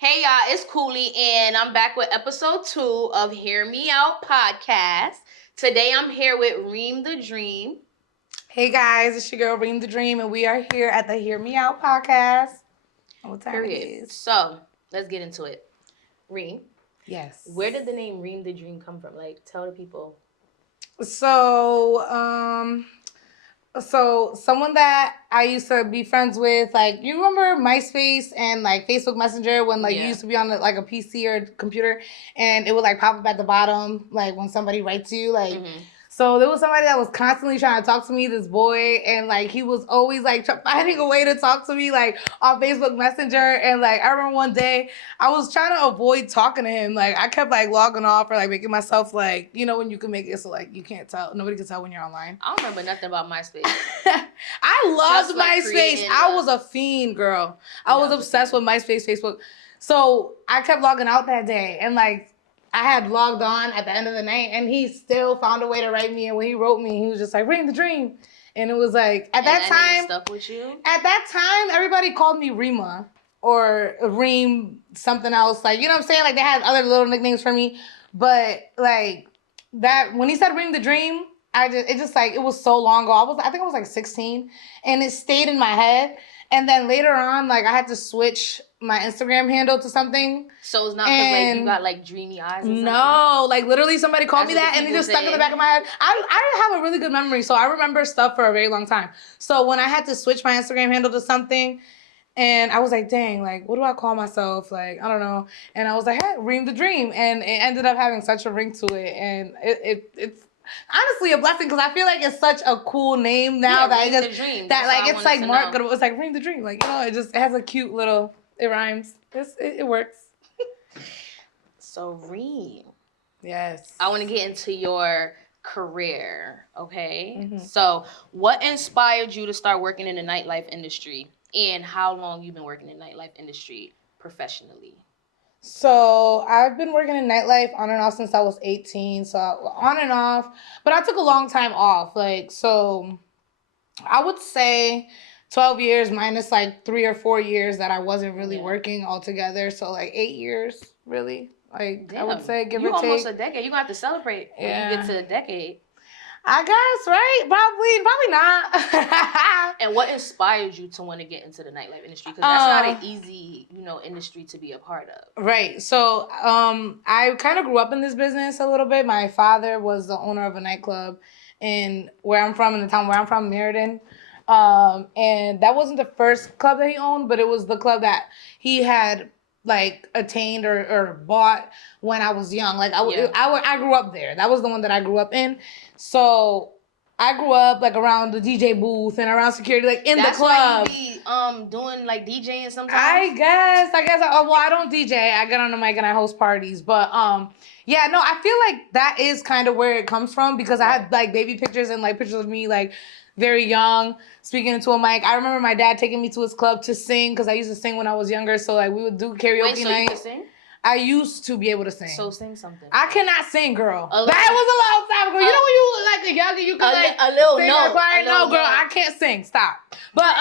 Hey y'all, it's Cooley and I'm back with episode 2 of Hear Me Out podcast. Today I'm here with Reem The Dream. Hey guys, it's your girl Reem The Dream, and we are here at the Hear Me Out podcast. What time it is? So, let's get into it. Reem. Yes. Where did the name Reem The Dream come from? Like, tell the people. So someone that I used to be friends with, like, you remember MySpace and like Facebook Messenger when you used to be on like a PC or computer and it would like pop up at the bottom like when somebody writes you like. Mm-hmm. So there was somebody that was constantly trying to talk to me, this boy, and like he was always like finding a way to talk to me like on Facebook Messenger. And like I remember one day I was trying to avoid talking to him. Like I kept like logging off or like making myself like, you know, when you can make it so like you can't tell, nobody can tell when you're online. I don't remember nothing about MySpace. I loved MySpace. I was a fiend, girl. I was obsessed with MySpace, Facebook. So I kept logging out that day and like I had logged on at the end of the night and he still found a way to write me. And when he wrote me, he was just like, Reem The Dream. And it was like, at that time, stuck with you? At that time, everybody called me Reema or Reem something else. Like, you know what I'm saying? Like they had other little nicknames for me. But like that, when he said Reem The Dream, it was so long ago. I think I was like 16 and it stayed in my head. And then later on, like I had to switch my Instagram handle to something. So it's not because like you got like dreamy eyes or something? No, like literally somebody called me that and it just stuck in the back of my head. I have a really good memory, so I remember stuff for a very long time. So when I had to switch my Instagram handle to something, and I was like, dang, like, what do I call myself? Like, I don't know. And I was like, hey, Reem The Dream. And it ended up having such a ring to it. And it's honestly a blessing because I feel like it's such a cool name now that Reem The Dream. That like it's like marketable. It's like Reem The Dream. Like, you know, it has a cute little, it rhymes. It works. So Reem. Yes. I want to get into your career, okay? Mm-hmm. So what inspired you to start working in the nightlife industry? And how long you've been working in the nightlife industry professionally? So I've been working in nightlife on and off since I was 18. So on and off, but I took a long time off. Like, so I would say 12 years minus like 3 or 4 years that I wasn't really working altogether. So like 8 years, really. Like, damn, I would say give or take. You almost a decade. You're going to have to celebrate when you get to a decade. I guess, right? Probably not. And what inspired you to want to get into the nightlife industry? Because that's not an easy, industry to be a part of. Right. So, I kind of grew up in this business a little bit. My father was the owner of a nightclub in the town where I'm from, Meriden. And that wasn't the first club that he owned, but it was the club that he had like attained or bought when I was young. Like I grew up there. That was the one that I grew up in. So I grew up like around the DJ booth and around security, like in the club. That's why you be doing like DJing sometimes. I guess. I don't DJ. I get on the mic and I host parties. But yeah, no, I feel like that is kind of where it comes from because I had like baby pictures and like pictures of me like very young, speaking into a mic. I remember my dad taking me to his club to sing because I used to sing when I was younger. So like we would do karaoke night. You could sing? I used to be able to sing. So sing something. I cannot sing, girl. That was a long time ago. You know when you were like a youngin', you could like a little sing note. No, girl, I can't sing. Stop. But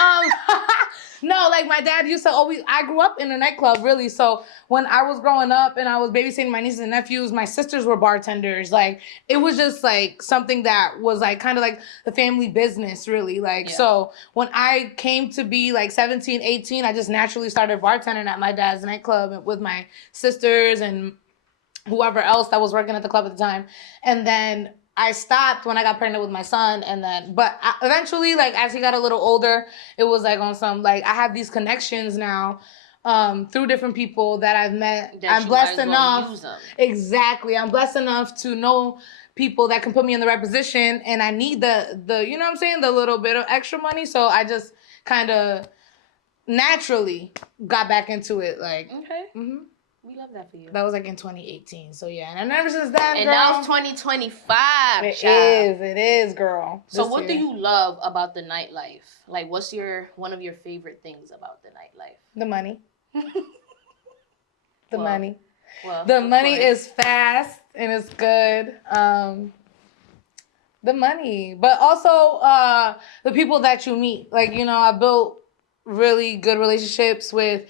no, like my dad used to always. I grew up in a nightclub, really. So when I was growing up and I was babysitting my nieces and nephews, my sisters were bartenders. Like it was just like something that was like kind of like the family business, really. Like so when I came to be like 17, 18, I just naturally started bartending at my dad's nightclub with my sisters and whoever else that was working at the club at the time. And then I stopped when I got pregnant with my son, but eventually, like, as he got a little older, it was, like, on some, like, I have these connections now through different people that I've met. I'm blessed enough. Exactly. I'm blessed enough to know people that can put me in the right position, and I need the you know what I'm saying, the little bit of extra money, so I just kind of naturally got back into it, like. Okay. Mm-hmm. We love that for you. That was like in 2018. So yeah, and ever since then, and now it's 2025. It is, girl. So what do you love about the nightlife? Like, what's one of your favorite things about the nightlife? The money. Money. Well, the money is fast and it's good. The money, but also the people that you meet. Like, I built really good relationships with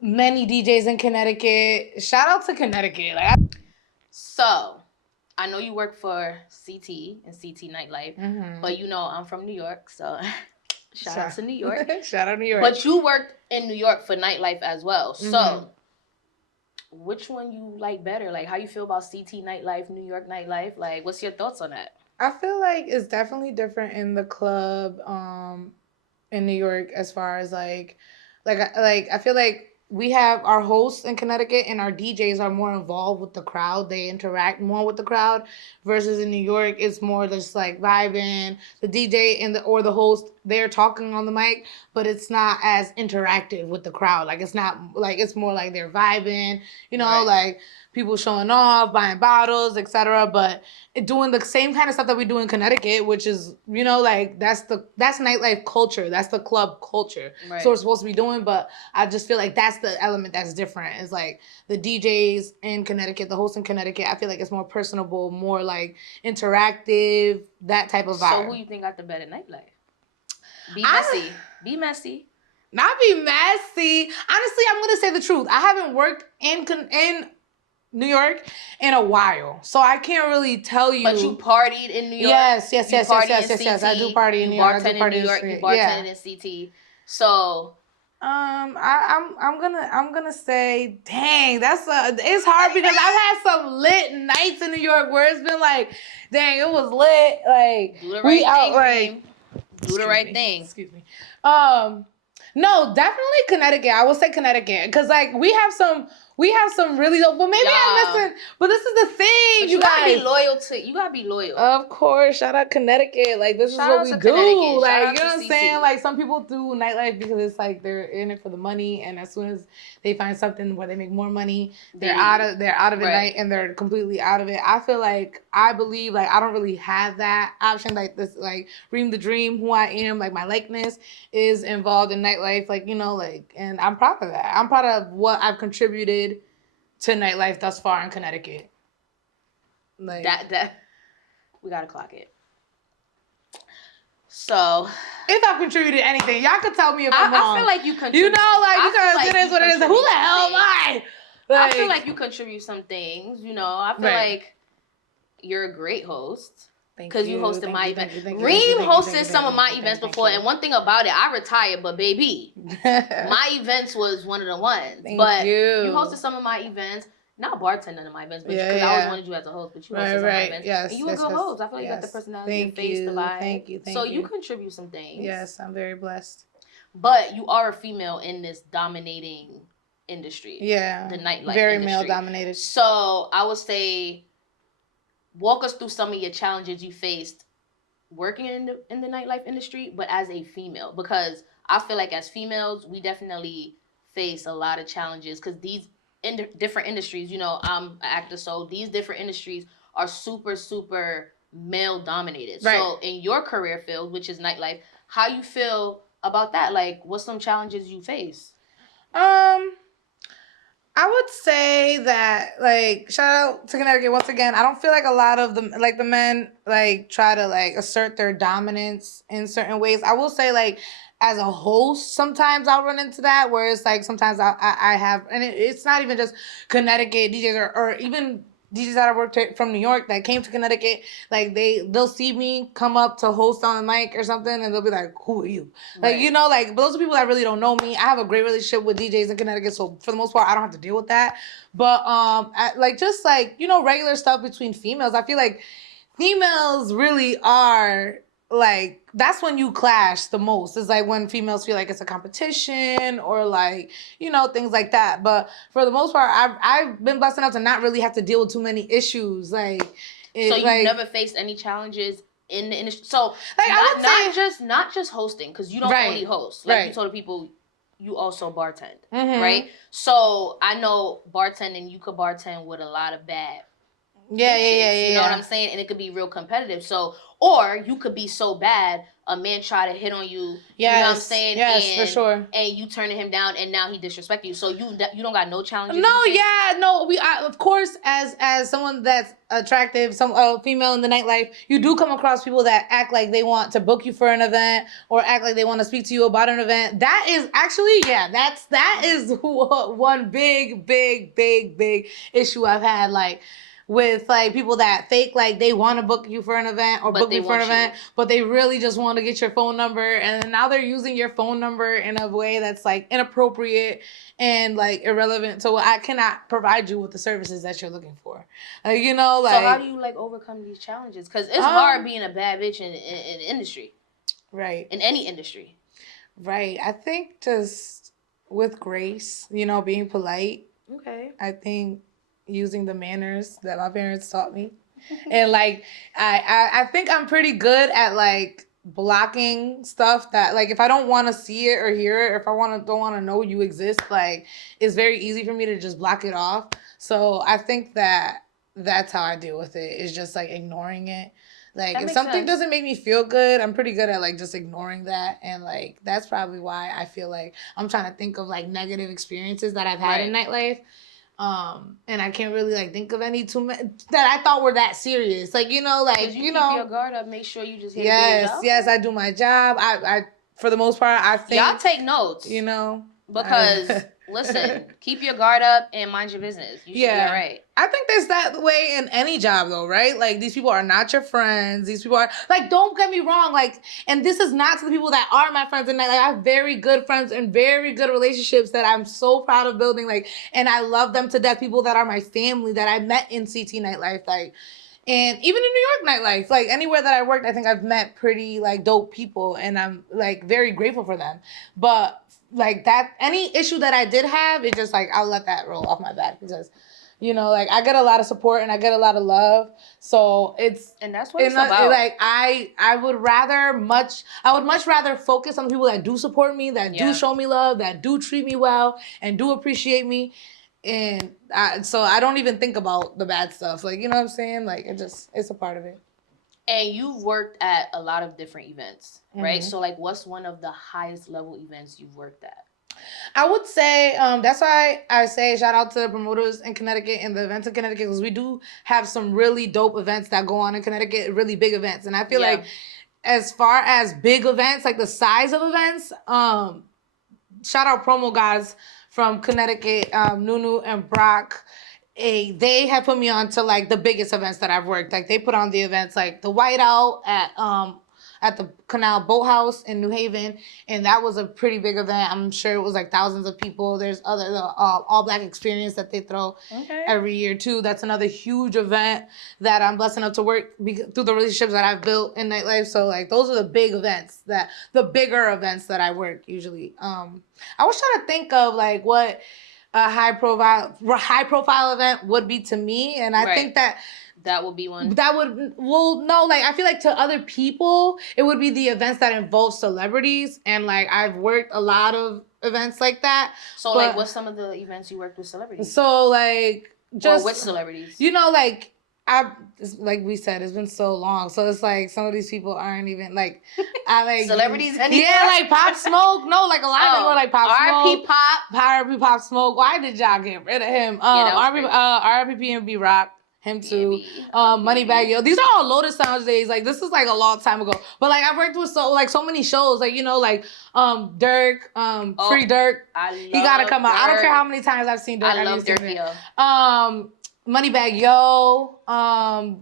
many DJs in Connecticut. Shout out to Connecticut. So, I know you work for CT and CT Nightlife, but you know I'm from New York, so shout out to New York. Shout out New York. But you worked in New York for nightlife as well. So, which one you like better? Like, how you feel about CT Nightlife, New York Nightlife? Like, what's your thoughts on that? I feel like it's definitely different in the club in New York as far as like I feel like we have our hosts in Connecticut and our DJs are more involved with the crowd. They interact more with the crowd versus in New York it's more just like vibing. The DJ and the host, they're talking on the mic, but it's not as interactive with the crowd. Like it's not like it's more like they're vibing, you know, like people showing off, buying bottles, etc. But doing the same kind of stuff that we do in Connecticut, which is, you know, like that's nightlife culture. That's the club culture. Right. So we're supposed to be doing, but I just feel like that's the element that's different. It's like the DJs in Connecticut, the hosts in Connecticut, I feel like it's more personable, more like interactive, that type of vibe. So who you think got the better nightlife? Be messy. Be messy. Not be messy. Honestly, I'm gonna say the truth. I haven't worked in New York in a while, so I can't really tell you. But you partied in New York. Yes. I do party in New York. You bartended in New York. You bartended in CT. So, I'm gonna say, dang, it's hard because I've had some lit nights in New York where it's been like, dang, it was lit. Like do the right thing. Do the right thing. Excuse me. No, definitely Connecticut. I will say Connecticut because like we have some really dope, but maybe I'm missing. But this is the thing, but you gotta be loyal to. You gotta be loyal. Of course, shout out Connecticut. Like this is what we do. Like you know what I'm saying. Like some people do nightlife because it's like they're in it for the money, and as soon as they find something where they make more money, they're out of it night and they're completely out of it. I believe like I don't really have that option. Like this, like Reem The Dream, who I am, like my likeness is involved in nightlife. Like you know, like, and I'm proud of that. I'm proud of what I've contributed to nightlife thus far in Connecticut. Like that we gotta clock it. So if I've contributed anything, y'all could tell me if I'm wrong. I feel like you contribute. You know, like because it is what it is. Who the hell am I? Like, I feel like you contribute some things. You know, I feel like you're a great host. Because you hosted my event. Reem hosted some of my events before, and one thing about it, I retired, but baby, my events was one of the ones. But you hosted some of my events, not bartending in my events, but because I always wanted you as a host, but you hosted some of my events. Yes, and you a good host. I feel like you got the personality, the face, the vibe. Thank you. So you contribute some things. Yes, I'm very blessed. But you are a female in this dominating industry. Yeah. The nightlife very industry. Male dominated. So I would say, walk us through some of your challenges you faced working in the nightlife industry, but as a female, because I feel like as females, we definitely face a lot of challenges because these different industries, you know, I'm an actor, so these different industries are super, super male dominated. Right. So in your career field, which is nightlife, how you feel about that? Like, what's some challenges you face? I would say that, like, shout out to Connecticut once again. I don't feel like a lot of the men, like, try to, like, assert their dominance in certain ways. I will say, like, as a host, sometimes I'll run into that, where it's, like, sometimes I have, and it's not even just Connecticut DJs or even DJs that I worked from New York that came to Connecticut, like they'll see me come up to host on the mic or something, and they'll be like, "Who are you?" Right. Like, you know, like, but those are people that really don't know me. I have a great relationship with DJs in Connecticut, so for the most part, I don't have to deal with that. But just like, you know, regular stuff between females, I feel like females really are, like, that's when you clash the most. It's like when females feel like it's a competition or, like, you know, things like that. But for the most part, I've been blessed enough to not really have to deal with too many issues. Like, so you've never faced any challenges in the industry. So like, not just hosting, because you don't only host. Like you told the people, you also bartend, right? So I know bartending, you could bartend with a lot of bad You know what I'm saying? And it could be real competitive. So, or you could be so bad, a man try to hit on you. You know what I'm saying? Yes, for sure. And you turning him down, and now he disrespect you. So you don't got no challenges. No, of course, as someone that's attractive, some female in the nightlife, you do come across people that act like they want to book you for an event or act like they want to speak to you about an event. That is actually, that is one big issue I've had, like, with like people that fake like they want to book you for an event or book you for an event, but they really just want to get your phone number, and now they're using your phone number in a way that's like inappropriate and like irrelevant. So I cannot provide you with the services that you're looking for. You know, like. So how do you like overcome these challenges? Because it's hard being a bad bitch in the industry. Right. In any industry. Right. I think just with grace, you know, being polite. Okay. I think using the manners that my parents taught me. And like I think I'm pretty good at like blocking stuff that, like, if I don't want to see it or hear it, or if I don't want to know you exist, like, it's very easy for me to just block it off. So I think that's how I deal with it, is just like ignoring it. Like, if something doesn't make me feel good, I'm pretty good at like just ignoring that. And like that's probably why I feel like I'm trying to think of like negative experiences that I've had in nightlife. And I can't really like think of any that I thought were that serious. Like, you know, like, you know, keep your guard up, make sure you just hit your job. Yes, I do my job. I for the most part, I think y'all take notes. You know, because listen, keep your guard up and mind your business. You should be all right. I think there's that way in any job though, right? Like, these people are not your friends. These people are like, don't get me wrong, like, and this is not to the people that are my friends, and like, I have very good friends and very good relationships that I'm so proud of building, like, and I love them to death. People that are my family that I met in CT nightlife, like, and even in New York nightlife, like anywhere that I worked, I think I've met pretty like dope people, and I'm like very grateful for them. But like that, any issue that I did have, it's just like I'll let that roll off my back, because, you know, like, I get a lot of support and I get a lot of love. So and that's what it's about. Like, I would much rather focus on the people that do support me, that do show me love, that do treat me well, and do appreciate me. And so I don't even think about the bad stuff. Like, you know what I'm saying? Like, it's a part of it. And you've worked at a lot of different events, right? So, like, what's one of the highest level events you've worked at? I would say that's why I say shout out to the promoters in Connecticut and the events in Connecticut, because we do have some really dope events that go on in Connecticut, really big events. And I feel like as far as big events, like the size of events, shout out promo guys from Connecticut, Nunu and Brock. They have put me on to like the biggest events that I've worked. Like, they put on the events like the Whiteout at the Canal Boathouse in New Haven, and that was a pretty big event. I'm sure it was like thousands of people. There's other All Black Experience that they throw every year too. That's another huge event that I'm blessed enough to work through the relationships that I've built in nightlife. So like, those are the big events, the bigger events that I work usually. I was trying to think of like what a high profile event would be to me, and I think that would be one. Like, I feel like to other people it would be the events that involve celebrities, and like I've worked a lot of events like that. So like, what's some of the events you worked with celebrities? So like, just or with celebrities, you know, like, like we said, it's been so long, so it's like some of these people aren't even like I like celebrities anymore. Yeah, like Pop Smoke. No, like a lot of people like Pop Smoke. R.I.P. Pop. R.I.P. Pop Smoke. Why did y'all get rid of him? R.I.P. PNB Rock. Him too. Moneybag Yo. These are all Lotus Sounds days. Like, this is like a long time ago. But like, I've worked with so many shows. Like, you know, like Dirk, Free Dirk. He gotta come out. I don't care how many times I've seen Dirk. I love Dirk. Yo. Moneybag Yo.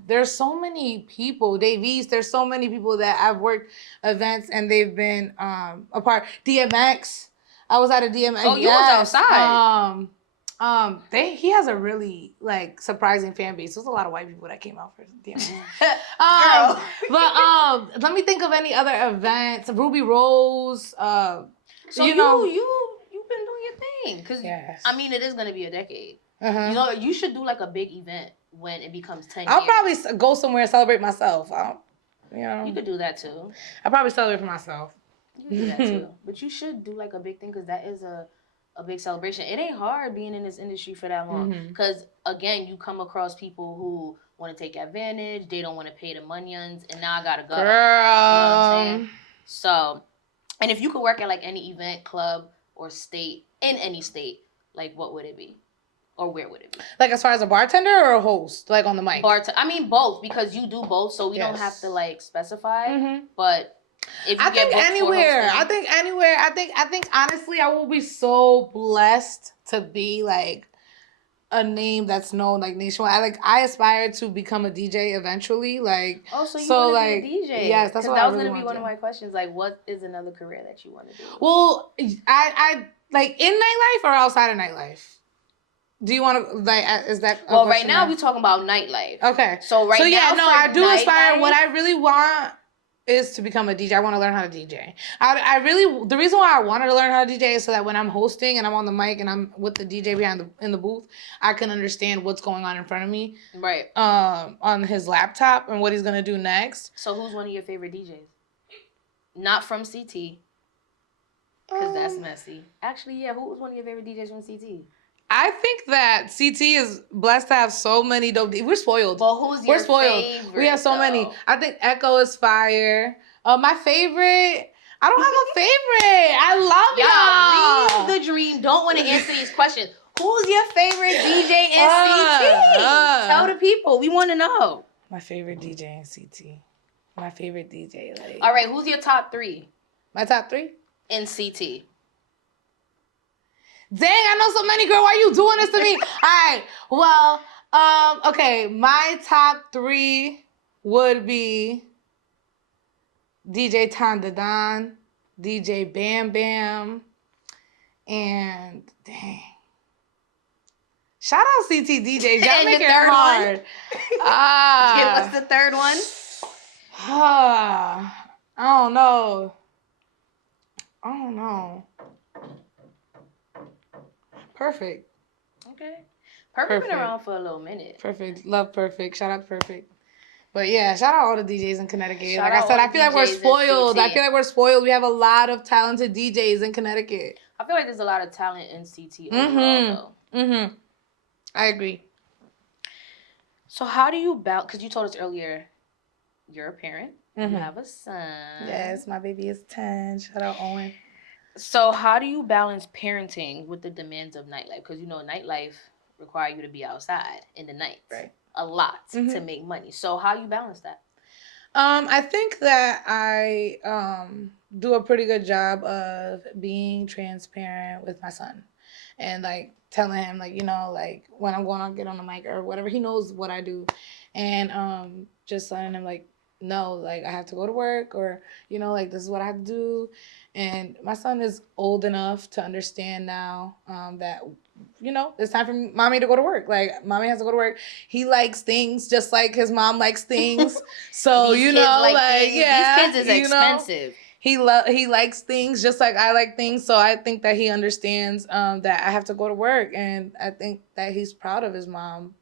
There's so many people. Dave East. There's so many people that I've worked events and they've been a part. DMX. I was at a DMX. Oh, you was outside. He has a really like surprising fan base. There's a lot of white people that came out for DMX. But let me think of any other events. Ruby Rose. So you've been doing your thing, because I mean, it is gonna be a decade. You know, you should do like a big event when it becomes 10 years. I'll probably go somewhere and celebrate myself. You know, you could do that too. I'll probably celebrate for myself. You can do that too. But you should do like a big thing, because that is a big celebration. It ain't hard being in this industry for that long, because again, you come across people who want to take advantage. They don't want to pay the monions, and now I gotta go. Girl. You know what I'm saying? So, and if you could work at like any event, club, or state in any state, like what would it be? Or where would it be? Like as far as a bartender or a host, like on the mic? I mean both, because you do both, so we don't have to like specify. Mm-hmm. But if you I think anywhere. I think honestly, I will be so blessed to be like a name that's known like nationwide. I aspire to become a DJ eventually. Like, so you want to like, be a DJ? Yes, that's what that I was really gonna be one of my questions. Like, what is another career that you want to do? Well, I like in nightlife or outside of nightlife. Do you want to like? Is that well? Right now we talking about nightlife. Okay. So now, I do aspire. What I really want is to become a DJ. I want to learn how to DJ. I really, the reason why I wanted to learn how to DJ is so that when I'm hosting and I'm on the mic and I'm with the DJ in the booth, I can understand what's going on in front of me. Right. On his laptop and what he's gonna do next. So who's one of your favorite DJs? Not from CT. Because that's messy. Actually, yeah. Who was one of your favorite DJs from CT? I think that CT is blessed to have so many dope. We're spoiled. Well, who's your favorite? We have so many. I think Echo is fire. My favorite. I don't have a favorite. I love y'all. Reem The Dream don't want to answer these questions. Who's your favorite DJ in CT? Tell the people. We want to know. My favorite DJ in CT. My favorite DJ. Like. All right. Who's your top 3? My top 3 in CT. Dang, I know so many, girl. Why are you doing this to me? All right. Well, okay. My top 3 would be DJ Tondadon, DJ Bam Bam, and dang. Shout out CT DJs. Y'all make it hard. What's the third one? I don't know. Perfect. Okay. Perfect been around for a little minute. Perfect. Love Perfect. Shout out Perfect. But yeah, shout out all the DJs in Connecticut. Like I said, I feel like we're spoiled. We have a lot of talented DJs in Connecticut. I feel like there's a lot of talent in CT overall, though. Mm-hmm. I agree. So how do you balance, because you told us earlier, you're a parent. Mm-hmm. You have a son. Yes, my baby is 10. Shout out Owen. So how do you balance parenting with the demands of nightlife? Because, nightlife require you to be outside in the night. Right. A lot to make money. So how you balance that? I think that I do a pretty good job of being transparent with my son. And, telling him, when I'm going to get on the mic or whatever, he knows what I do. And just letting him, no, I have to go to work or, this is what I have to do. And my son is old enough to understand now that, it's time for mommy to go to work. Mommy has to go to work. He likes things just like his mom likes things. So, these kids is expensive. He likes things just like I like things. So I think that he understands that I have to go to work. And I think that he's proud of his mom.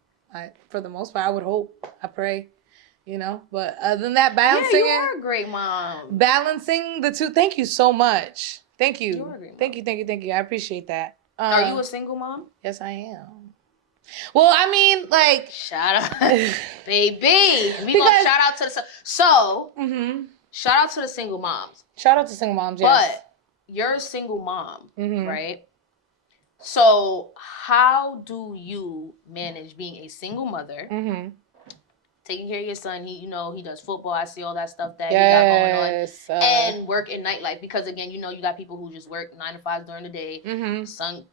For the most part, I would hope. I pray. But other than that, balancing it. Yeah, you are a great mom. Balancing the two. Thank you so much. Thank you. You're a great mom. Thank you. I appreciate that. Are you a single mom? Yes, I am. Well, I mean, shout out, baby. We gonna shout out to the shout out to the single moms. Shout out to single moms. Yes. But you're a single mom, right? So how do you manage being a single mother? Taking care of your son, he does football. I see all that stuff that he got going on, and work in nightlife. Because again, you got people who just work 9 to 5 during the day. Son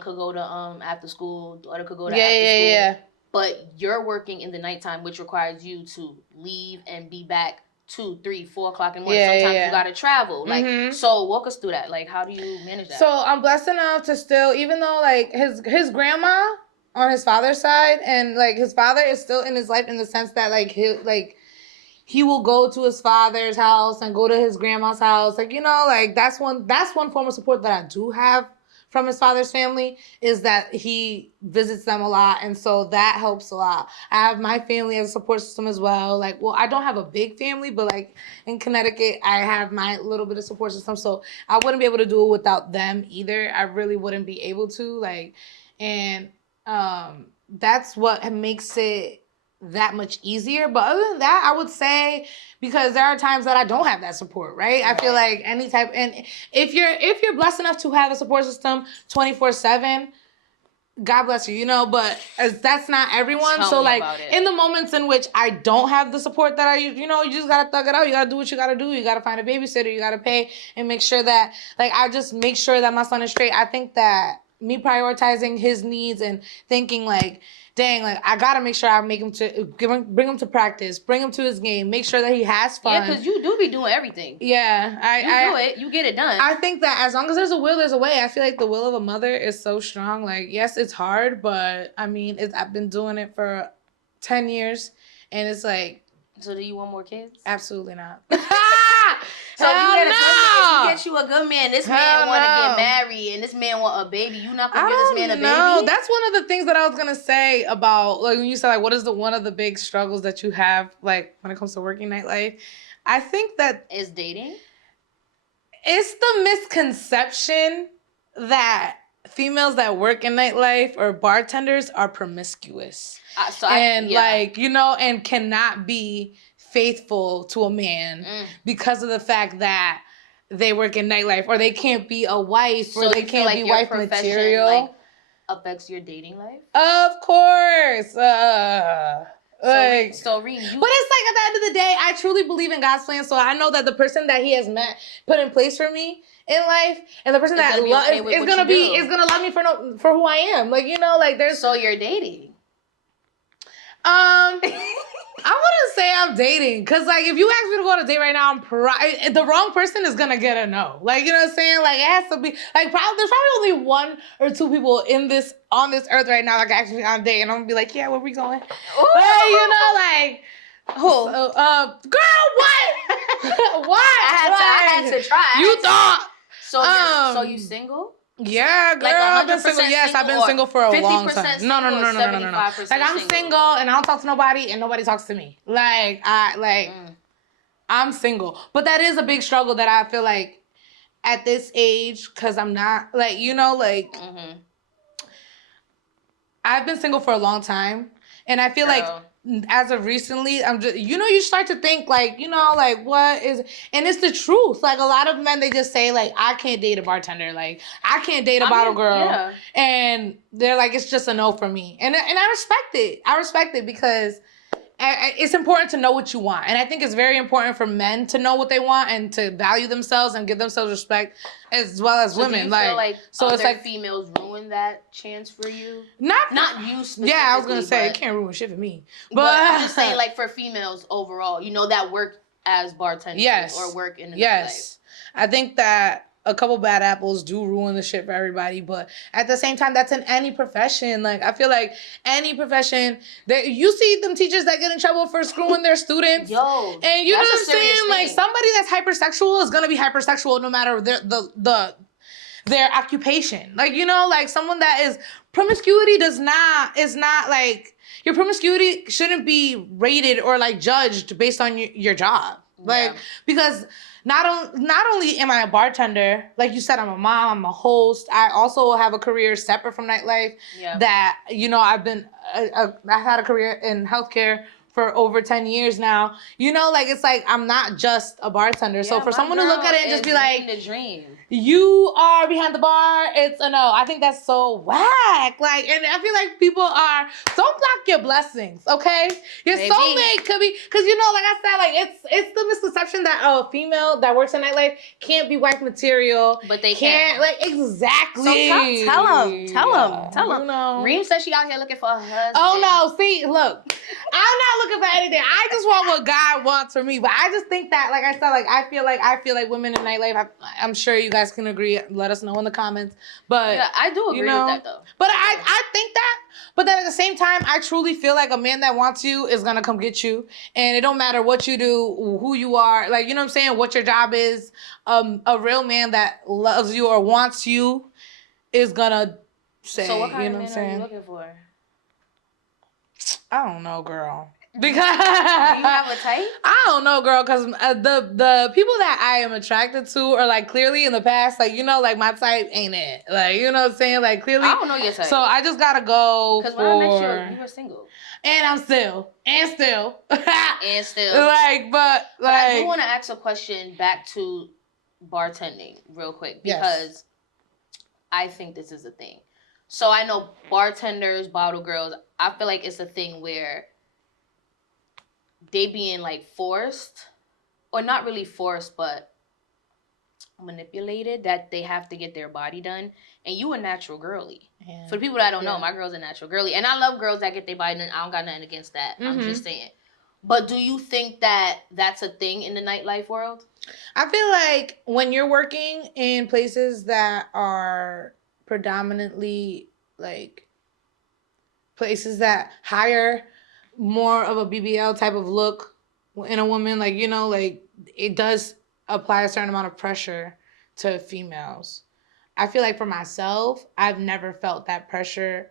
could go to after school, daughter could go to after school. Yeah. But you're working in the nighttime, which requires you to leave and be back 2, 3, 4 o'clock in the morning. Sometimes you gotta travel. So walk us through that. How do you manage that? So I'm blessed enough to still, even though his grandma on his father's side, and his father is still in his life in the sense that he will go to his father's house and go to his grandma's house. That's one form of support that I do have from his father's family, is that he visits them a lot, and so that helps a lot. I have my family as a support system as well. I don't have a big family, but in Connecticut, I have my little bit of support system, so I wouldn't be able to do it without them either. I really wouldn't be able to, and that's what makes it that much easier. But other than that, I would say, because there are times that I don't have that support, right? I feel like any type, and if you're blessed enough to have a support system 24/7, God bless you, but that's not everyone. Tell so me like about it. in the moments in which I don't have the support that you just gotta thug it out. You gotta do what you gotta do. You gotta find a babysitter. You gotta pay and make sure that I just make sure that my son is straight. I think that me prioritizing his needs and thinking dang, I gotta make sure I make him bring him to practice, bring him to his game, make sure that he has fun. Yeah, because you do be doing everything. Yeah, you do it. You get it done. I think that as long as there's a will, there's a way. I feel like the will of a mother is so strong. Like, yes, it's hard, but I mean, I've been doing it for 10 years, and it's like. So do you want more kids? Absolutely not. So if you get you a good man, this man want to get married, and this man want a baby, you not gonna give this man a baby? No, that's one of the things that I was gonna say about when you said what is one of the big struggles that you have when it comes to working nightlife. I think that is dating. It's the misconception that females that work in nightlife or bartenders are promiscuous, and cannot be faithful to a man because of the fact that they work in nightlife, or they can't be a wife, or they can't be wife material. Affects your dating life? Of course. So Reem, but it's at the end of the day, I truly believe in God's plan. So I know that the person that He has put in place for me in life, and the person that is gonna love me for who I am. There's. So you're dating. I wouldn't say I'm dating, because if you ask me to go on a date right now, the wrong person is gonna get a no. You know what I'm saying? It has to be there's probably only one or two people on this earth right now that can actually on a date, and I'm gonna be like, yeah, where we going? Who? So, girl, what? What? I had to try. You thought? So you single? Yeah, girl, I've been single. Yes, I've been single for a long time. No. I'm single, and I don't talk to nobody, and nobody talks to me. I'm single, but that is a big struggle that I feel at this age, because I'm not I've been single for a long time, and I feel as of recently, I'm just, you start to think what is, and it's the truth. A lot of men, they just say I can't date a bartender, I can't date a bottle girl, and they're it's just a no for me, and I respect it. I respect it, because it's important to know what you want, and I think it's very important for men to know what they want and to value themselves and give themselves respect, as well as women. Do you feel other females ruin that chance for you? Not you specifically. Yeah, I was gonna say it can't ruin shit for me, but I'm just saying for females overall, that work as bartenders or work in the nightlife. I think that a couple bad apples do ruin the shit for everybody, but at the same time, that's in any profession. I feel any profession, that you see them teachers that get in trouble for screwing their students. Yo, and you know what I'm saying? Somebody that's hypersexual is gonna be hypersexual no matter their occupation. Someone that is promiscuity is not your promiscuity shouldn't be rated or judged based on your job. Because not only am I a bartender, like you said, I'm a mom, I'm a host. I also have a career separate from nightlife. That I've had a career in healthcare for over 10 years now. I'm not just a bartender. So for someone to look at it and just be Reem The Dream. You are behind the bar, it's a no. I think that's so whack. And I feel people don't block your blessings, okay? Your soulmate could be, because I said, it's the misconception that a female that works in nightlife can't be wife material. But they can't. Exactly. So tell them. Reem says she out here looking for a husband. Oh no, see, look, I'm not looking for anything. I just want what God wants for me. But I just think that, I said, I feel like women in nightlife, I'm sure you guys can agree. Let us know in the comments. But I do agree with that though. But I think that. But then at the same time, I truly feel a man that wants you is gonna come get you, and it don't matter what you do, who you are, you know what I'm saying, what your job is. A real man that loves you or wants you is gonna say. So what kind of man are you looking for? I don't know, girl. Because do you have a type? I don't know, girl, because the people that I am attracted to are like clearly in the past, like, you know, like my type ain't it. Like, you know what I'm saying? Like clearly. I don't know your type. So I just gotta go because when I met you were single. And I'm still. And still. Like, but I do want to ask a question back to bartending real quick because I think this is a thing. So I know bartenders, bottle girls, I feel like it's a thing where they being like forced, or not really forced, but manipulated, that they have to get their body done. And you a natural girly. Yeah. For the people that don't know, my girl's a natural girly. And I love girls that get their body done. I don't got nothing against that. I'm just saying. But do you think that that's a thing in the nightlife world? I feel like when you're working in places that are predominantly like places that hire more of a BBL type of look in a woman, like, you know, like it does apply a certain amount of pressure to females. I feel like for myself, I've never felt that pressure.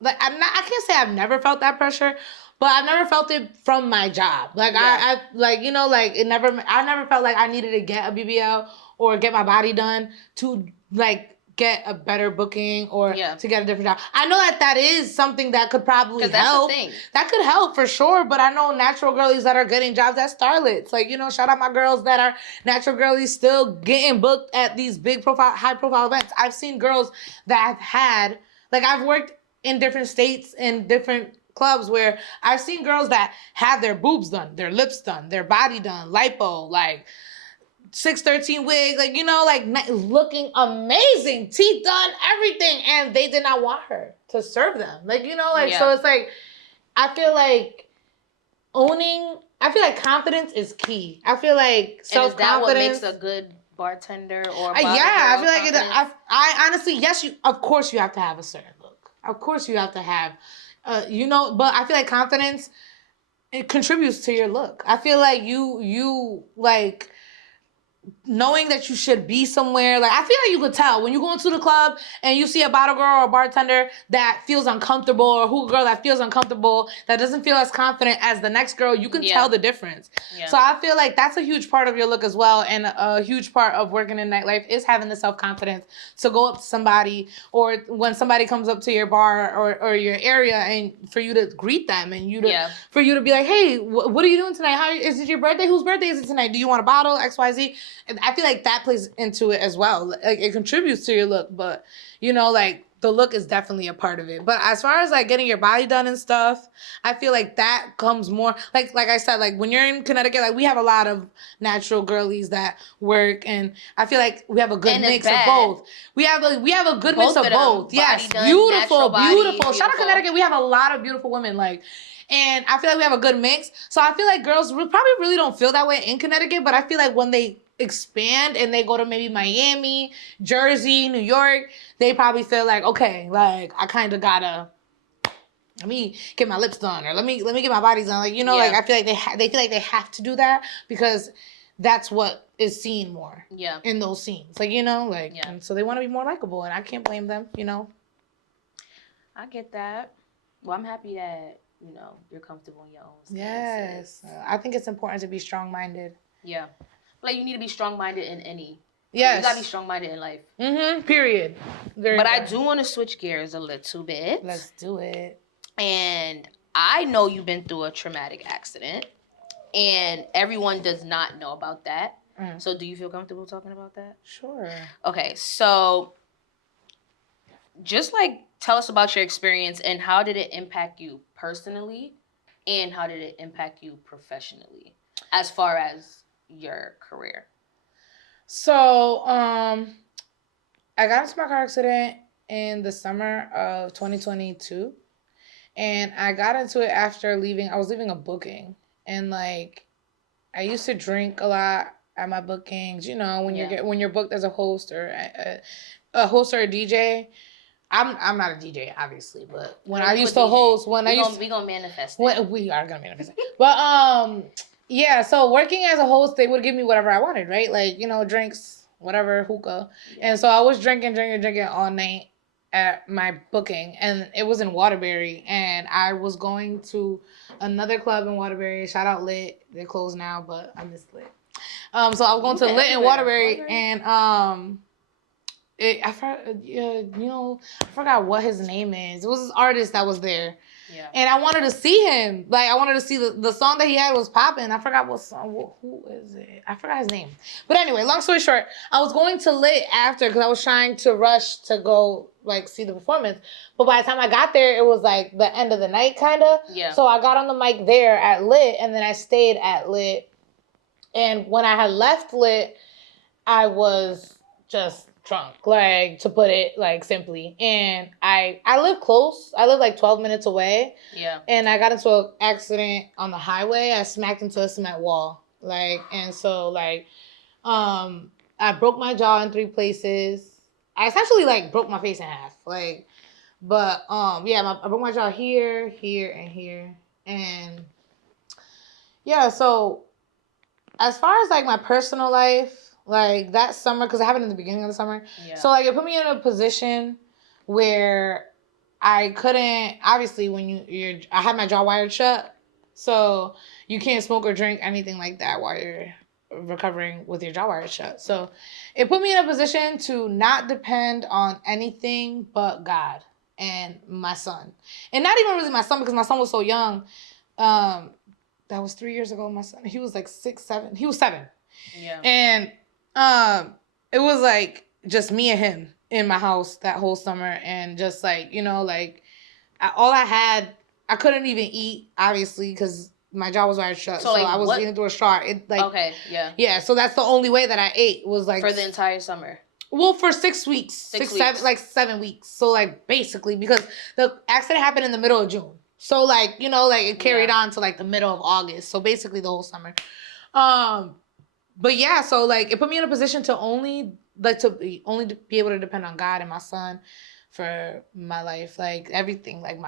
Like I can't say I've never felt that pressure, but I've never felt it from my job. Like I like, you know, like I never felt like I needed to get a BBL or get my body done to like get a better booking or to get a different job. I know that is something that could probably help. That's the thing. That could help for sure, but I know natural girlies that are getting jobs as starlets. Like, you know, shout out my girls that are natural girlies still getting booked at these high profile events. I've seen girls that have had, like I've worked in different states and different clubs where I've seen girls that had their boobs done, their lips done, their body done, lipo, like 613 wig, like, you know, like looking amazing, teeth done, everything, and they did not want her to serve them. Like, you know, like, so it's like, I feel like confidence is key. I feel like self-confidence. And is that what makes a good bartender or I feel like it. I honestly, yes, of course you have to have a certain look. Of course you have to have, you know, but I feel like confidence, it contributes to your look. I feel like you like knowing that you should be somewhere. Like, I feel like you could tell when you go into the club and you see a bottle girl or a bartender that feels uncomfortable, or a girl that feels uncomfortable, that doesn't feel as confident as the next girl, you can tell the difference. Yeah. So I feel like that's a huge part of your look as well, and a huge part of working in nightlife is having the self-confidence to go up to somebody, or when somebody comes up to your bar or your area, and for you to greet them, and for you to be like, hey, what are you doing tonight? Is it your birthday? Whose birthday is it tonight? Do you want a bottle? XYZ. And I feel like that plays into it as well. Like, it contributes to your look, but, you know, like, the look is definitely a part of it. But as far as, like, getting your body done and stuff, I feel like that comes more, like I said, like, when you're in Connecticut, like, we have a lot of natural girlies that work, and I feel like we have a good mix of both. We have a good mix of both. Yes, beautiful. Shout out Connecticut. We have a lot of beautiful women, like, and I feel like we have a good mix. So I feel like girls probably really don't feel that way in Connecticut, but I feel like when they expand and they go to maybe Miami, Jersey, New York, they probably feel like, okay, like, I kind of gotta, let me get my lips done, or let me get my body done. Like, you know, like, I feel like they feel like they have to do that because that's what is seen more in those scenes. Like, you know, like, and so they want to be more likable, and I can't blame them, you know. I get that. Well, I'm happy that, you know, you're comfortable in your own space. Yes. I think it's important to be strong-minded. Yeah. Like, you need to be strong-minded in any. Yes. You gotta be strong-minded in life. Period. But important. I do want to switch gears a little bit. Let's do it. And I know you've been through a traumatic accident, and everyone does not know about that. So do you feel comfortable talking about that? Sure. Okay, so just like tell us about your experience, and how did it impact you personally, and how did it impact you professionally as far as your career? So, I got into my car accident in the summer of 2022, and I got into it after I was leaving a booking, and like, I used to drink a lot at my bookings. You know, when you're booked as a host or a host or a DJ. I'm not a DJ, obviously, but when I used to host, we gonna manifest it. We are gonna manifest it. But yeah. So working as a host, they would give me whatever I wanted, right? Like, you know, drinks, whatever, hookah, and so I was drinking all night at my booking, and it was in Waterbury, and I was going to another club in Waterbury. Shout out Lit. They're closed now, but I miss Lit. So I was going to Lit in Waterbury, and I forgot what his name is. It was this artist that was there. Yeah. And I wanted to see him. Like, I wanted to see the song that he had was popping. I forgot what song. Who is it? I forgot his name. But anyway, long story short, I was going to Lit after because I was trying to rush to go, like, see the performance. But by the time I got there, it was, like, the end of the night, kind of. Yeah. So I got on the mic there at Lit, and then I stayed at Lit. And when I had left Lit, I was just drunk, like, to put it, like, simply. And I live close. I live like 12 minutes away. Yeah. And I got into an accident on the highway. I smacked into a cement wall. Like, and so, like, I broke my jaw in 3 places. I essentially, like, broke my face in half. Like, but, yeah, I broke my jaw here, here, and here. And, yeah, so as far as, like, my personal life, like, that summer, because it happened in the beginning of the summer. Yeah. So, like, it put me in a position where I couldn't, obviously, when I had my jaw wired shut. So, you can't smoke or drink anything like that while you're recovering with your jaw wired shut. So, it put me in a position to not depend on anything but God and my son. And not even really my son, because my son was so young. That was 3 years ago, my son. He was like 6, 7. He was 7. Yeah. And it was like just me and him in my house that whole summer, and just like, you know, like I couldn't even eat, obviously, because my jaw was wired shut. So like, I was eating through a straw. Okay, yeah. Yeah, so that's the only way that I ate was like. For the entire summer? Well, for 6 weeks. 6 weeks. 7 weeks. So like basically, because the accident happened in the middle of June. So like, you know, like it carried on to like the middle of August. So basically the whole summer. But yeah, so like it put me in a position to only be able to depend on God and my son for my life. Like everything, like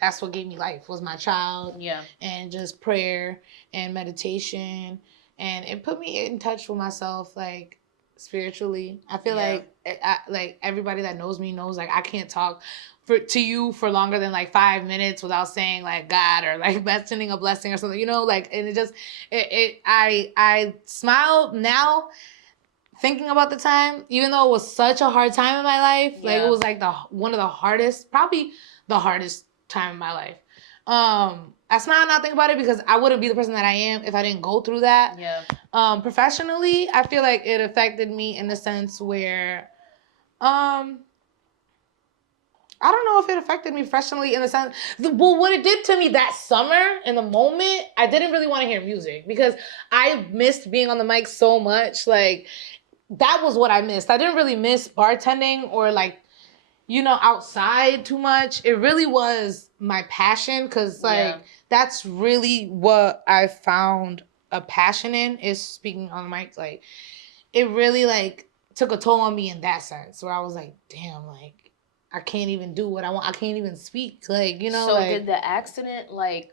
that's what gave me life was my child. Yeah. And just prayer and meditation. And it put me in touch with myself, like spiritually. I feel like everybody that knows me knows like I can't talk to you for longer than like 5 minutes without saying like God or like mentioning a blessing or something, you know, like, and it just, I smile now thinking about the time, even though it was such a hard time in my life. Yeah. Like it was like one of the hardest, probably the hardest time in my life. I smile now thinking about it because I wouldn't be the person that I am if I didn't go through that. Yeah. Professionally, I feel like it affected me in the sense where, I don't know if it affected me professionally in the sense. Well, what it did to me that summer, in the moment, I didn't really want to hear music because I missed being on the mic so much. Like, that was what I missed. I didn't really miss bartending or, like, you know, outside too much. It really was my passion because, like, that's really what I found a passion in, is speaking on the mic. Like, it really, like, took a toll on me in that sense where I was like, damn, like, I can't even do what I want. I can't even speak. Like, you know. So like, did the accident like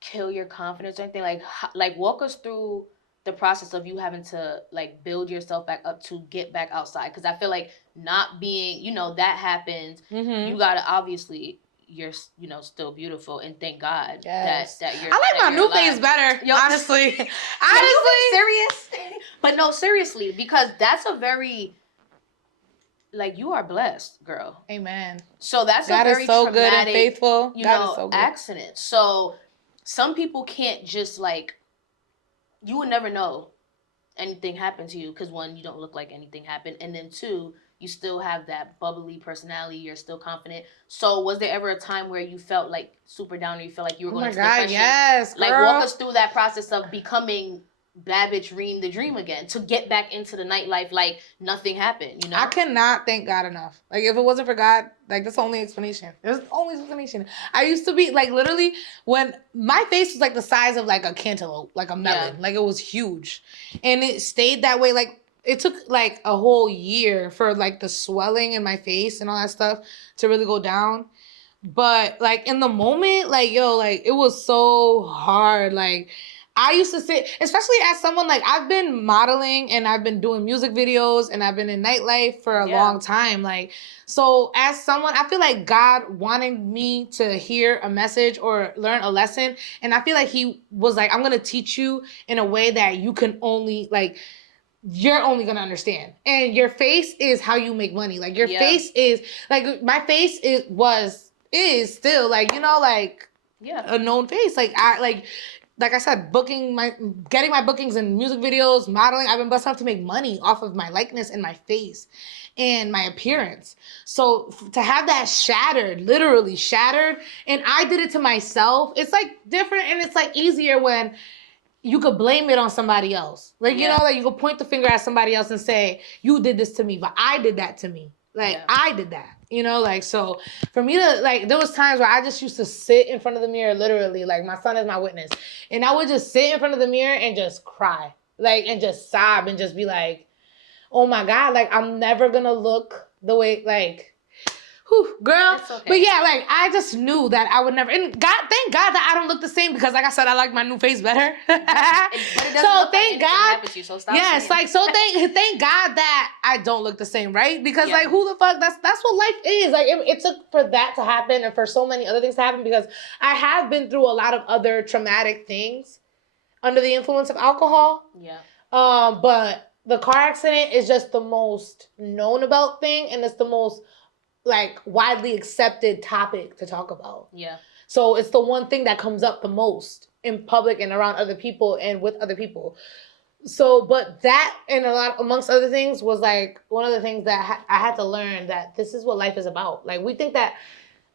kill your confidence or anything? Like walk us through the process of you having to like build yourself back up to get back outside. Because I feel like not being, you know, that happened. Mm-hmm. You gotta obviously, you're, you know, still beautiful, and thank God that you're. I like my new face better. Yo, honestly, serious. But no, seriously, because that's a very. Like, you are blessed, girl. Amen. So that's God a very so traumatic, good and faithful. You God know, so accident. So some people can't just like. You would never know anything happened to you because 1, you don't look like anything happened, and then 2, you still have that bubbly personality. You're still confident. So was there ever a time where you felt like super down, or you felt like you were going into depression? Yes, girl. Like walk us through that process of becoming bad bitch Reem the Dream again, to get back into the nightlife like nothing happened, you know? I cannot thank God enough. Like, if it wasn't for God, like, that's the only explanation. There's the only explanation. I used to be, like, literally, when my face was, like, the size of, like, a cantaloupe, like a melon. Yeah. Like, it was huge. And it stayed that way, like, it took, like, a whole year for, like, the swelling in my face and all that stuff to really go down. But, like, in the moment, like, yo, like, it was so hard, like, I used to sit, especially as someone like I've been modeling and I've been doing music videos and I've been in nightlife for a long time. Like, so as someone, I feel like God wanted me to hear a message or learn a lesson. And I feel like he was like, I'm going to teach you in a way that you can only like, you're only gonna understand. And your face is how you make money. Like your face is like my face is still like, you know, like a known face. Like I said, getting my bookings in music videos, modeling, I've been blessed enough to make money off of my likeness and my face and my appearance. So to have that shattered, literally shattered, and I did it to myself, it's like different and it's like easier when you could blame it on somebody else. Like, you know, like you could point the finger at somebody else and say, you did this to me, but I did that to me. Like, I did that. You know, like, so for me to, like, there was times where I just used to sit in front of the mirror, literally, like, my son is my witness. And I would just sit in front of the mirror and just cry. Like, and just sob and just be like, oh my God, like, I'm never gonna look the way, like, whew, girl. Okay. But yeah, like I just knew that I would never. And thank God that I don't look the same because, like I said, I like my new face better. But it so thank God. You, so stop yes, like so thank God that I don't look the same, right? Because like who the fuck? That's what life is. Like it took for that to happen and for so many other things to happen because I have been through a lot of other traumatic things under the influence of alcohol. Yeah. But the car accident is just the most known about thing, and it's the most like widely accepted topic to talk about. Yeah. So it's the one thing that comes up the most in public and around other people and with other people. So, but that and a lot amongst other things was like one of the things that I had to learn that this is what life is about. Like we think that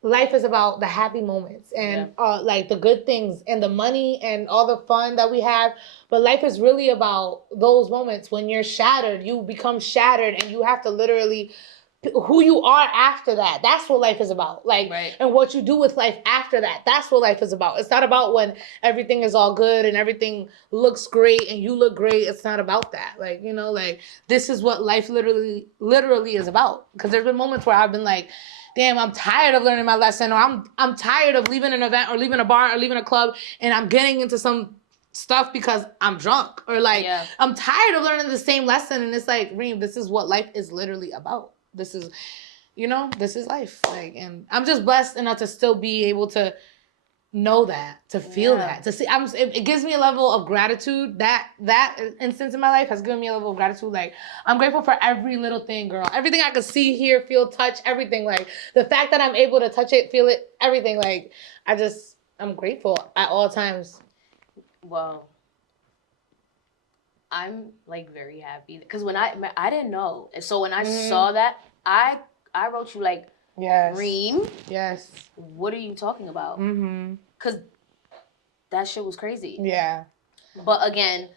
life is about the happy moments and like the good things and the money and all the fun that we have. But life is really about those moments when you're shattered, you become shattered and you have to literally who you are after that. That's what life is about. Like, and what you do with life after that. That's what life is about. It's not about when everything is all good and everything looks great and you look great. It's not about that. Like, you know, like this is what life literally is about. Because there's been moments where I've been like, damn, I'm tired of learning my lesson, or I'm tired of leaving an event or leaving a bar or leaving a club and I'm getting into some stuff because I'm drunk, or like I'm tired of learning the same lesson. And it's like, Reem, this is what life is literally about. This is, you know, this is life. Like, and I'm just blessed enough to still be able to know that, to feel that, to see. It gives me a level of gratitude. That instance in my life has given me a level of gratitude. Like, I'm grateful for every little thing, girl. Everything I could see, hear, feel, touch, everything. Like the fact that I'm able to touch it, feel it, everything. Like, I'm grateful at all times. Well, I'm like very happy because when I didn't know, and so when I saw that, I wrote you like, Reem, what are you talking about? Because that shit was crazy. Yeah. But again,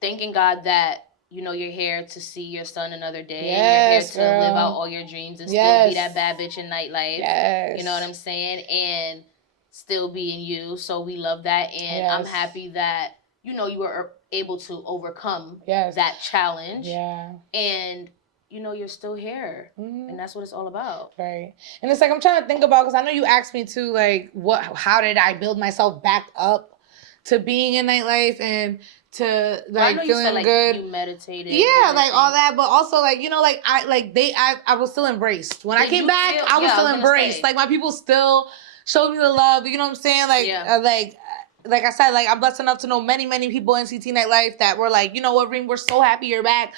thanking God that you know you're here to see your son another day. Yes, you're here to live out all your dreams and still be that bad bitch in nightlife. Yes. You know what I'm saying? And still being you. So we love that, and I'm happy that you know you were able to overcome that challenge. Yeah. And you know you're still here, and that's what it's all about. Right. And it's like I'm trying to think about, because I know you asked me too, like how did I build myself back up to being in nightlife and to like feeling you said, like, good. You meditated. Yeah, like all that, but also like, you know, like I was still embraced. When I came back, I was still embraced. Like my people still showed me the love. You know what I'm saying? Like like I said, like I'm blessed enough to know many, many people in CT Nightlife that were like, you know what, Reem, we're so happy you're back.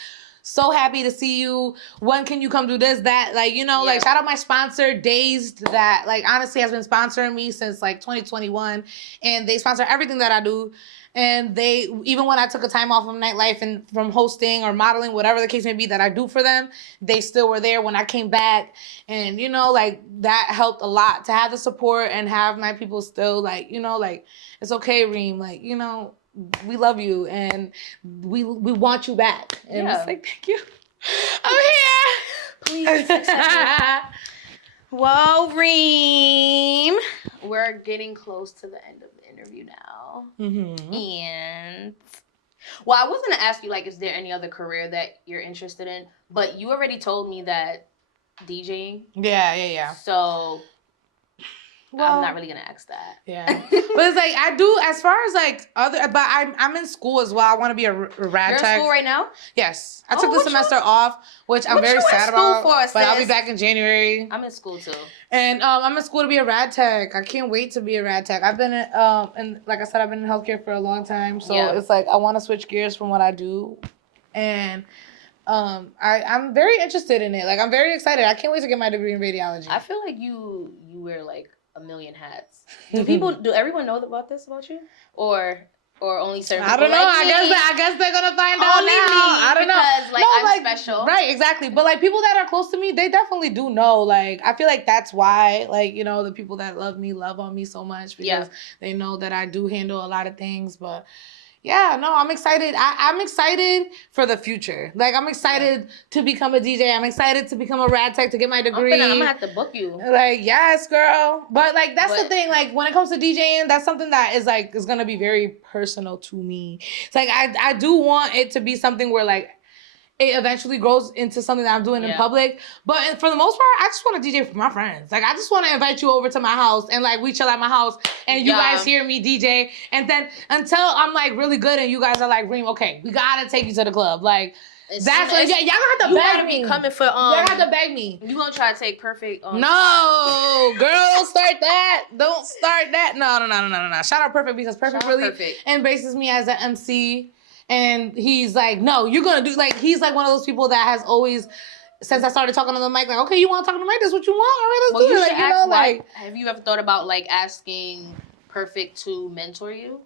So happy to see you. When can you come do this, that? Like, you know, like shout out my sponsor, Dazed, that like honestly has been sponsoring me since like 2021. And they sponsor everything that I do. And they, even when I took a time off of nightlife and from hosting or modeling, whatever the case may be that I do for them, they still were there when I came back. And, you know, like that helped a lot to have the support and have my people still like, you know, like, it's okay, Reem. Like, you know, we love you and we want you back. And it's like, thank you. I'm here. Please. Well, Reem, we're getting close to the end of the interview now. Mm-hmm. And well, I was gonna ask you, like, is there any other career that you're interested in? But you already told me that DJing. Yeah. So I'm not really gonna ask that. Yeah, but it's like I do as far as like other. But I'm in school as well. I want to be a rad You're tech. in school right now? Yes, I took the semester off, which I'm very sad about. But I'll be back in January. I'm in school too. And I'm in school to be a rad tech. I can't wait to be a rad tech. I've been and like I said, I've been in healthcare for a long time. So it's like I want to switch gears from what I do, and I'm very interested in it. Like I'm very excited. I can't wait to get my degree in radiology. I feel like you wear like a million hats. Do everyone know about this about you, or only certain people? I don't know. Like I guess they're gonna find out only now. Me, I don't know. Because like I'm special. Right, exactly. But like people that are close to me, they definitely do know. Like I feel like that's why, like, you know, the people that love me love on me so much because they know that I do handle a lot of things. But yeah, no, I'm excited. I'm excited for the future. Like, I'm excited to become a DJ. I'm excited to become a rad tech, to get my degree. I'm gonna have to book you. Like, yes, girl. But, like, that's the thing. Like, when it comes to DJing, that's something that is, like, is gonna be very personal to me. It's like, I do want it to be something where, like, it eventually grows into something that I'm doing in public. But for the most part, I just want to DJ for my friends. Like, I just want to invite you over to my house and, like, we chill at my house and you guys hear me DJ. And then until I'm, like, really good and you guys are like, Reem, okay, we got to take you to the club. Like, that's like, y'all gonna have to beg me. Coming for, y'all have to beg me. You gonna try to take Perfect on? No, girl, don't start that. Don't start that. No. Shout out Perfect because Perfect really embraces me as an MC. And he's like, no, you're going to do, like, he's like one of those people that has always, since I started talking on the mic, like, okay, you want to talk on the mic? That's what you want? All right, let's do it. Like, you know, like. Have you ever thought about, like, asking Perfect to mentor you?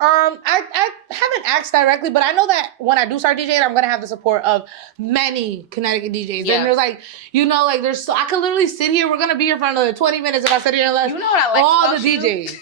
I haven't asked directly, but I know that when I do start DJing, I'm going to have the support of many Connecticut DJs. Yeah. And there's like, you know, like there's, I could literally sit here. We're going to be here for another 20 minutes if I sit here and let you know what I like all the DJs.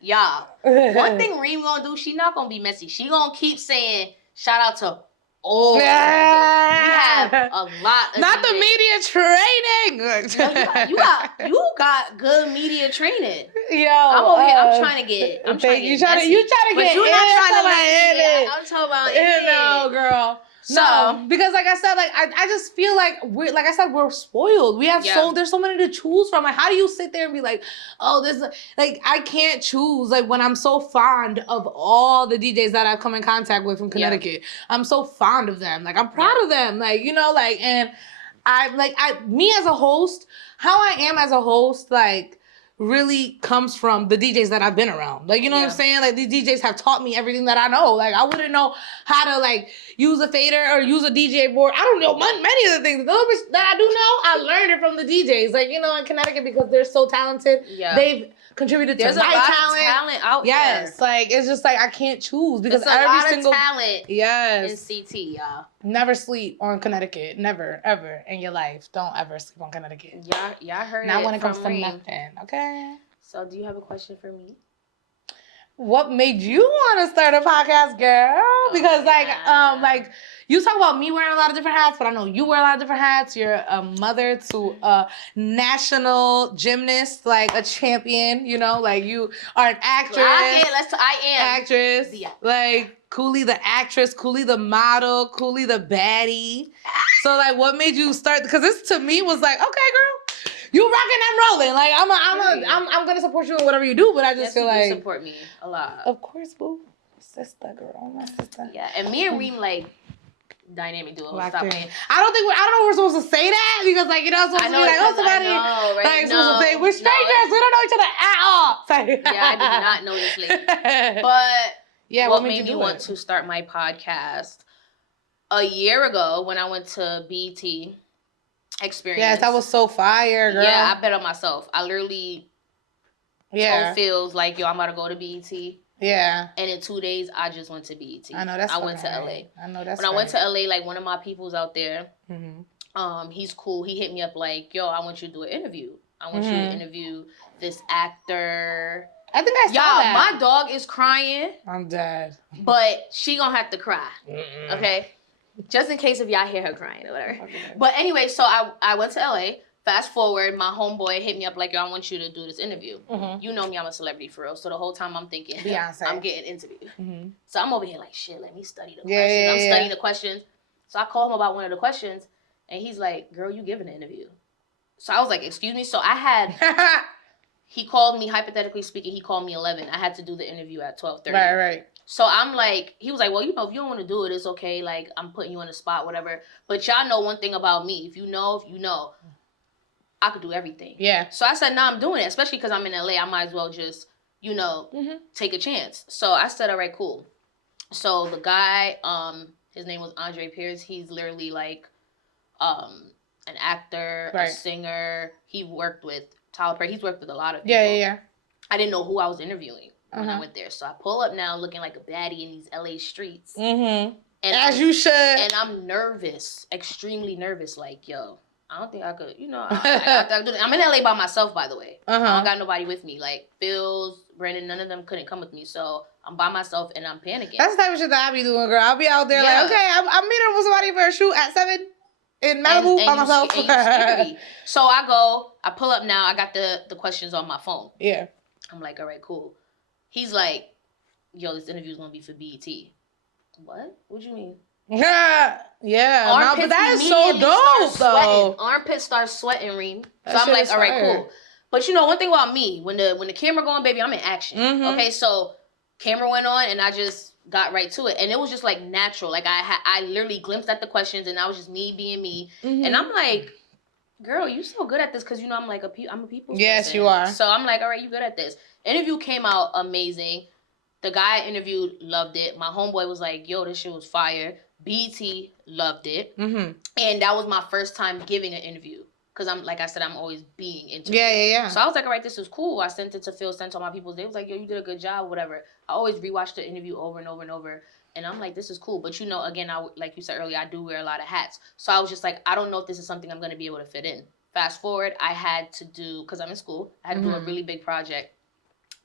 Y'all, one thing Reem gonna do, she not gonna be messy. She gonna keep saying, shout out to all. Yeah. We have a lot of not DJs. The media training. No, you got good media training. Yo, I'm over here. I'm trying to get. You trying to get. But you're not trying to let me. I'm talking about it. No, girl. No, because like I said, like I just feel like we're spoiled. We have there's so many to choose from. Like, how do you sit there and be like, oh, this like I can't choose like when I'm so fond of all the DJs that I've come in contact with from Connecticut. I'm so fond of them. Like I'm proud of them. Like, you know, like and me as a host, how I am as a host, like really comes from the DJs that I've been around. Like, you know what I'm saying? Like, these DJs have taught me everything that I know. Like, I wouldn't know how to, like, use a fader or use a DJ board. I don't know many of the things. Those that I do know, I learned it from the DJs. Like, you know, in Connecticut, because they're so talented, they've contributed to my talent. There's a lot of talent out there. Yes, like, it's just like, I can't choose. Because there's a lot of talent in CT, y'all. Never sleep on Connecticut. Never, ever in your life. Don't ever sleep on Connecticut. Y'all heard Not it when it comes to Reem. nothing, okay? So, do you have a question for me? What made you want to start a podcast, girl? Because, like you talk about me wearing a lot of different hats, but I know you wear a lot of different hats. You're a mother to a national gymnast, like a champion, you know? Like, you are an actress. I am. Actress. Yeah. Like, Cooley the actress, Cooley the model, Cooley the baddie. So, like, what made you start? Because this, to me, was like, okay, girl. You rocking and rolling. Like, I'm gonna support you in whatever you do, but I just feel like you support me a lot. Of course, boo. Sister, girl, my sister. Yeah, and me and Reem like dynamic duo. Stop playing. I don't know if we're supposed to say that because, like, you know, supposed to be like, oh, somebody. Like, supposed to say we're strangers. We don't know each other at all. Yeah, I did not know this lady. But yeah, what made me want to start my podcast a year ago when I went to BET Experience. Yes, that was so fire, girl. Yeah, I bet on myself. I literally told Phil's like, yo, I'm about to go to BET. Yeah. And in 2 days, I just went to BET. I know, that's I went to LA. I know, that's When I went to LA, like, one of my people's out there, he's cool. He hit me up like, yo, I want you to do an interview. I want you to interview this actor. I think I saw that. My dog is crying. I'm dead. But she gonna have to cry. Okay? Just in case if y'all hear her crying or whatever. Okay. But anyway, so I went to LA. Fast forward, my homeboy hit me up like, yo, I want you to do this interview. You know me, I'm a celebrity for real. So the whole time I'm thinking, Beyonce. I'm getting interviewed. So I'm over here like, shit, let me study the questions. I'm studying the questions. So I called him about one of the questions. And he's like, girl, you giving an interview. So I was like, excuse me? So I had... he called me, hypothetically speaking, he called me 11. I had to do the interview at 12:30. Right. So I'm like, he was like, well, you know, if you don't want to do it, it's okay. Like, I'm putting you on the spot, whatever. But y'all know one thing about me. If you know, I could do everything. Yeah. So I said, nah, I'm doing it. Especially because I'm in LA. I might as well just, you know, take a chance. So I said, all right, cool. So the guy, his name was Andre Pierce. He's literally like an actor, a singer. He worked with Tyler Perry. He's worked with a lot of people. Yeah. I didn't know who I was interviewing when I went there. So I pull up now looking like a baddie in these LA streets. And you should. And I'm nervous, extremely nervous. Like, yo, I don't think I could, you know, I'm in LA by myself, by the way. I don't got nobody with me. Like, Phil's, Brandon, none of them couldn't come with me. So I'm by myself and I'm panicking. That's the type of shit that I be doing, girl. I'll be out there like, okay, I'm meeting with somebody for a shoot at 7 in Malibu by myself. So I pull up now. I got the questions on my phone. Yeah. I'm like, all right, cool. He's like, yo, this interview's going to be for BET. What? What do you mean? Yeah. No, but that is so dope, though. Armpits start sweating, Reem. So I'm like, all right, cool. But you know, one thing about me, when the camera going, baby, I'm in action. Okay, so camera went on and I just got right to it. And it was just like natural. Like I literally glimpsed at the questions and that was just me being me. And I'm like, girl, you so good at this because, you know, I'm a people's person. You are. So I'm like, all right, you good at this. Interview came out amazing. The guy I interviewed loved it. My homeboy was like, yo, this shit was fire. BT loved it. And that was my first time giving an interview. Because like I said, I'm always being interviewed. Yeah. So I was like, all right, this is cool. I sent it to Phil, sent to all my people. They was like, yo, you did a good job, whatever. I always rewatched the interview over and over and over. And I'm like, this is cool. But, you know, again, like you said earlier, I do wear a lot of hats. So I was just like, I don't know if this is something I'm going to be able to fit in. Fast forward, I had to do, because I'm in school, I had to do a really big project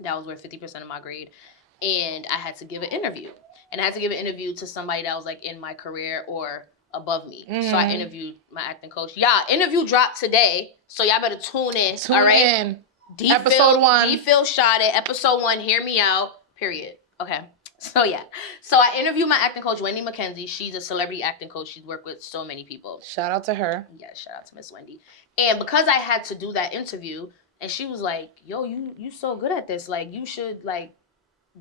that was worth 50% of my grade. And I had to give an interview. And I had to give an interview to somebody that was like in my career or above me. So I interviewed my acting coach. Yeah, interview dropped today. So y'all better tune in. All right. Episode 1. D-Phil shot it. Episode 1, Hear Me Out. Period. Okay. So yeah. So I interviewed my acting coach, Wendy McKenzie. She's a celebrity acting coach. She's worked with so many people. Shout out to her. Yeah, shout out to Miss Wendy. And because I had to do that interview, and she was like, yo, you so good at this. Like, you should, like,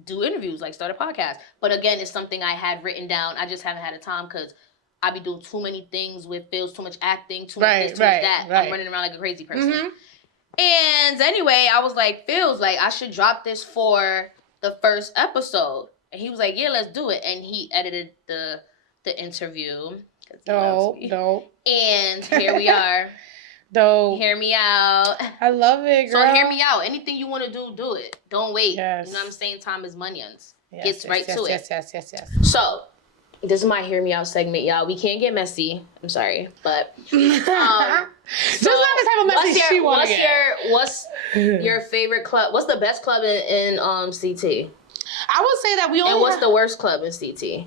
do interviews, like, start a podcast. But again, it's something I had written down. I just haven't had the time because I be doing too many things with Phil's, too much acting, too much this, too much that. I'm running around like a crazy person. And anyway, I was like, Phil's, like, I should drop this for the first episode. And he was like, yeah, let's do it. And he edited the interview. Dope. And here we are. Dope. Hear me out. I love it, girl. So hear me out. Anything you want to do it. Don't wait. Yes. You know what I'm saying? Time is money. Yes, Get right to it. Yes. So, this is my Hear Me Out segment, y'all. We can't get messy. I'm sorry, but just not the type of messy she wants to get. What's your favorite club? What's the best club in CT? I would say that we only. And what's the worst club in CT?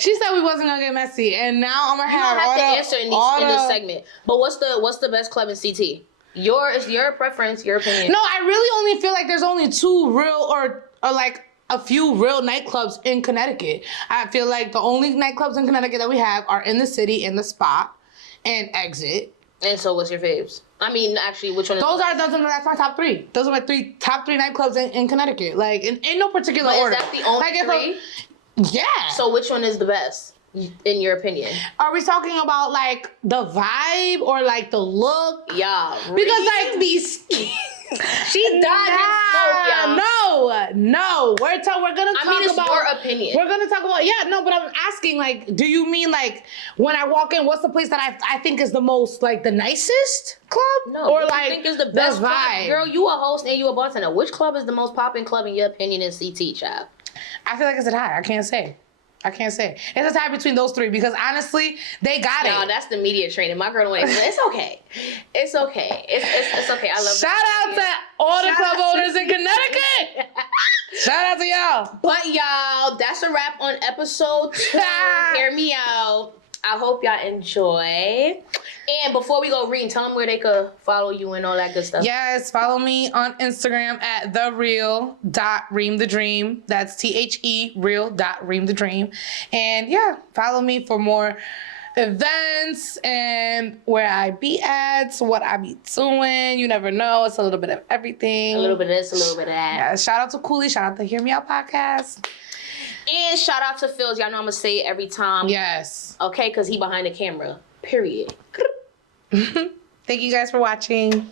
She said we wasn't gonna get messy, and now I'm gonna have. You don't have to answer in this segment. But what's the best club in CT? Your preference, your opinion. No, I really only feel like there's only 2 real or like a few real nightclubs in Connecticut. I feel like the only nightclubs in Connecticut that we have are in the city, in the Spot, and Exit. And so, what's your faves? I mean, actually, which one? That's my top 3. Those are my top 3 nightclubs in Connecticut. Like in no particular order. Is that the only 3? Yeah. So which one is the best, in your opinion? Are we talking about like the vibe or like the look? Yeah. Because like these. She dodging smoke, y'all. No. We're gonna talk it's about your opinion. We're gonna talk about but I'm asking, like, do you mean like when I walk in, what's the place that I think is the most like the nicest club? No, or like like you think is the best vibe? Club? Girl, you a host and you a bartender. Which club is the most popping club in your opinion in CT, child? I feel like it's a tie. I can't say. It's a tie between those 3 because honestly, they got it. No, that's the media training. My girl don't want to. It's okay. It's okay. It's okay. I love Shout out to all the club owners in Connecticut. Shout out to y'all. But y'all, that's a wrap on episode 2. Hear me out. I hope y'all enjoy. And before we go, Reem, tell them where they could follow you and all that good stuff. Yes, follow me on Instagram at thereal.reemthedream. That's THE real.reemthedream. And yeah, follow me for more events and where I be at, what I be doing. You never know. It's a little bit of everything. A little bit of this, a little bit of that. Yeah, shout out to Cooley. Shout out to Hear Me Out podcast. And shout out to Phils. Y'all know I'm going to say it every time. Yes. Okay, because he behind the camera. Period. Thank you guys for watching.